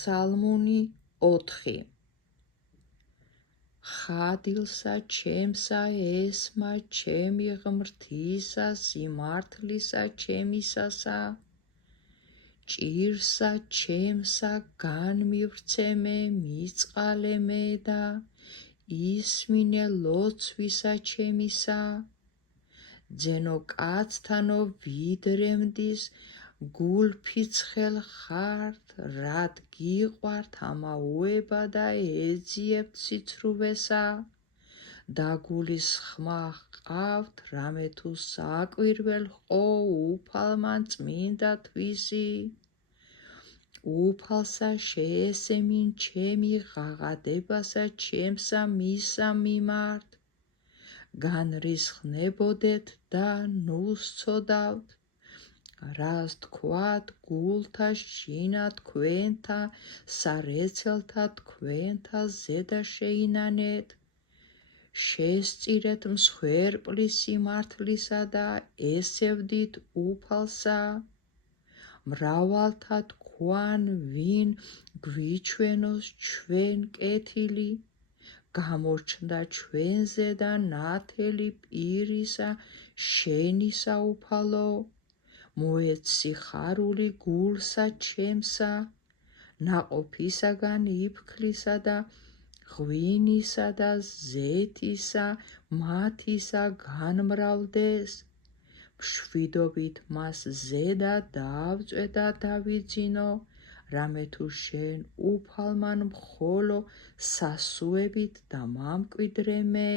ფსალმუნი 4. ხადილსა ჩემსა ესმა ჩემი ღმრთისა სიმართლისა ჩემისასა ჭირსა ჩემსა განმივრცემე მიწყალე მე და ისმინე ლოცვისა ჩემისა ძენო კაცთანო ვიდრემდის გულფიცხელ ხართ რად გიყვართ ამაუება და ეძიებთ სიცრუვესა და გულის ხმა ჰყავთ რამე თუ საკვირველ ჰყო უფალმან წმინდა თვისი უფალსა შეესემინ ჩემი ღაღადებასა ჩემსა მისა მიმართ განრისხნებოდეთ და ნუსცოდავთ რას თქვათ გულთა შინა თქვენთა სარეცელთა თქვენთა ზედა შეინანეთ შესწირეთ მსხვერპლის სიმართლისა და ესევდით უფალსა მრავალთა თქვან ვინ გვიჩვენოს ჩვენ კეთილი გამოჩნდა ჩვენზე და ნათელი პირისა შენისა უფალო მოეციხარული გულსა ჩემსა ნაყოფისაგან იფქლისა და ღვინისა და ზეთისა მათისა განმრავლდეს მშვიდობით მას ზედა დავწვე და დავიძინო რამე თუ შენ უფალმან მხოლო სასუებით და მამკვიდრე მე